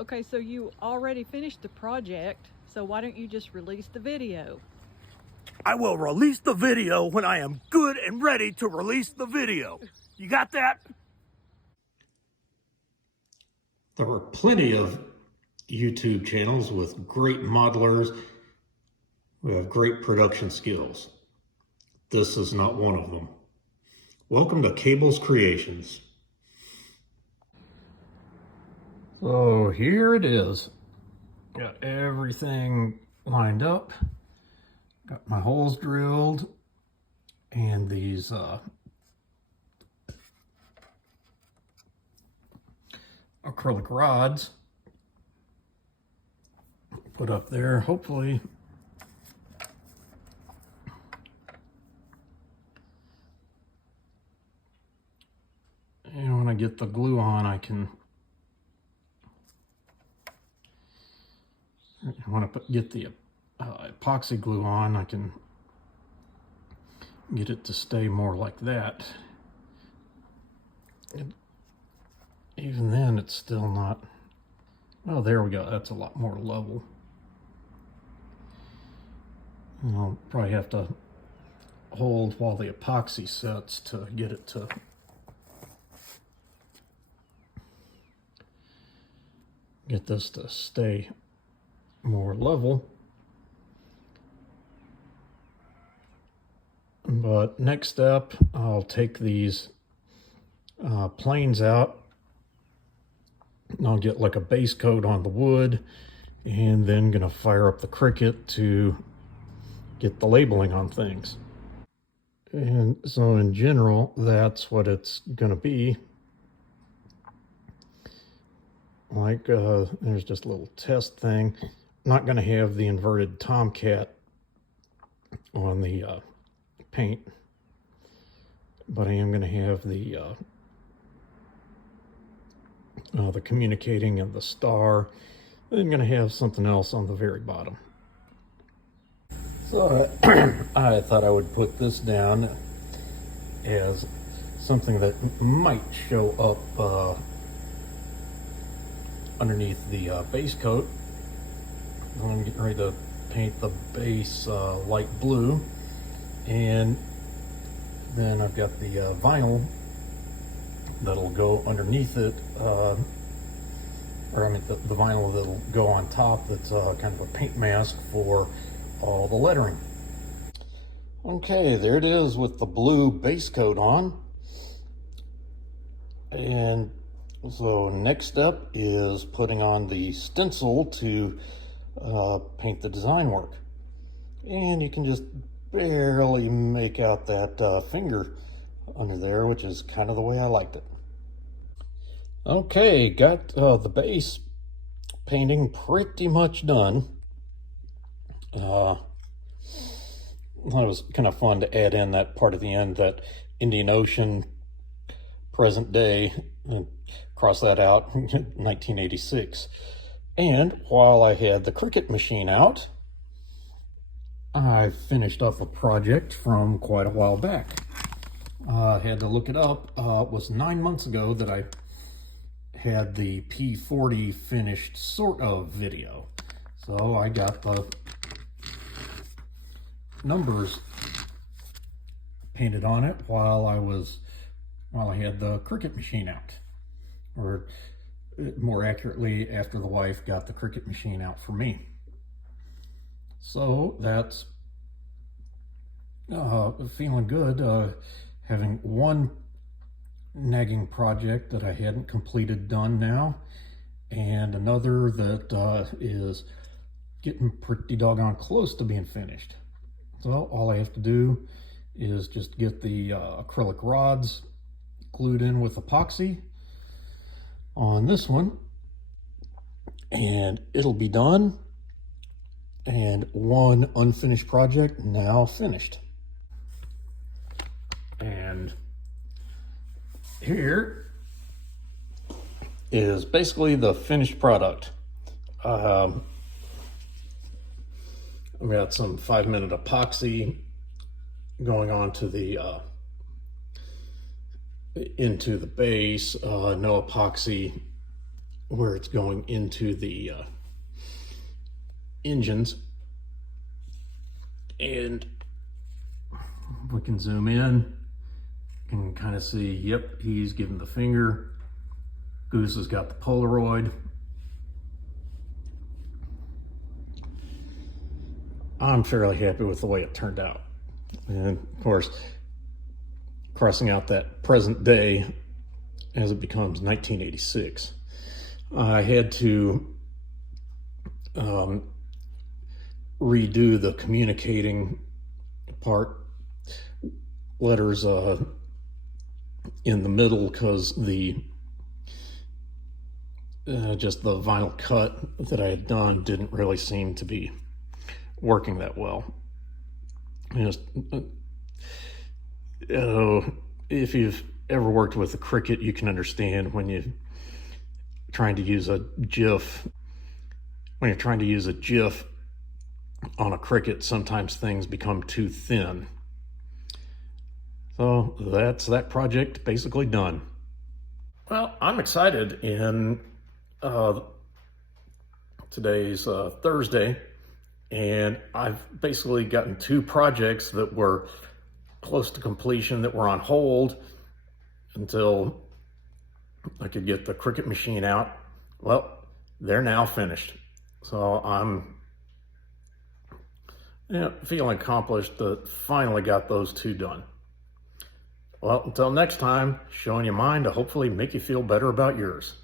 Okay, so you already finished the project, so why don't you just release the video? I will release the video when I am good and ready to release the video. You got that? There are plenty of YouTube channels with great modelers who have great production skills. This is not one of them. Welcome to Cable's Creations. So here it is. Got everything lined up. Got my holes drilled and these acrylic rods put up there. Hopefully and when I get the glue on, I want to get the epoxy glue on, I can get it to stay more like that. And even then, it's still not. Oh, there we go. That's a lot more level. And I'll probably have to hold while the epoxy sets to get it to get this to stay more level. But next step, I'll take these planes out and I'll get like a base coat on the wood, and then gonna fire up the Cricut to get the labeling on things. And so in general, that's what it's gonna be. Like there's just a little test thing. I'm not gonna have the inverted tomcat on the paint, but I am going to have the communicating and the star. I'm going to have something else on the very bottom. So I thought I would put this down as something that might show up underneath the base coat. I'm getting ready to paint the base light blue. And then I've got the vinyl that'll go underneath it, or I mean the vinyl that'll go on top that's kind of a paint mask for all the lettering. Okay, there it is with the blue base coat on. And so next step is putting on the stencil to paint the design work. And you can just barely make out that finger under there, which is kind of the way I liked it. Okay, got the base painting pretty much done. I thought it was kind of fun to add in that part at the end, that Indian Ocean present day, and cross that out, 1986. And while I had the Cricut machine out, I finished up a project from quite a while back. I had to look it up. It was 9 months ago that I had the P40 finished sort of video. So I got the numbers painted on it while I had the Cricut machine out. Or more accurately, after the wife got the Cricut machine out for me. So that's feeling good, having one nagging project that I hadn't completed done now, and another that is getting pretty doggone close to being finished. So all I have to do is just get the acrylic rods glued in with epoxy on this one, and it'll be done. And one unfinished project now finished. And here is basically the finished product. I've got some 5-minute epoxy going on to the into the base, no epoxy where it's going into the engines. And we can zoom in and kind of see, yep, he's giving the finger. Goose has got the Polaroid. I'm fairly happy with the way it turned out. And of course, crossing out that present day as it becomes 1986, I had to redo the communicating part, letters in the middle, because the just the vinyl cut that I had done didn't really seem to be working that well. Just, if you've ever worked with a Cricut, you can understand when you're trying to use a GIF. When you're trying to use a GIF on a Cricut, sometimes things become too thin. So that's that project basically done. Well, I'm excited. In today's Thursday, and I've basically gotten 2 projects that were close to completion that were on hold until I could get the Cricut machine out. Well, they're now finished. So I'm feeling accomplished that finally got those 2 done. Well, until next time, showing you mine to hopefully make you feel better about yours.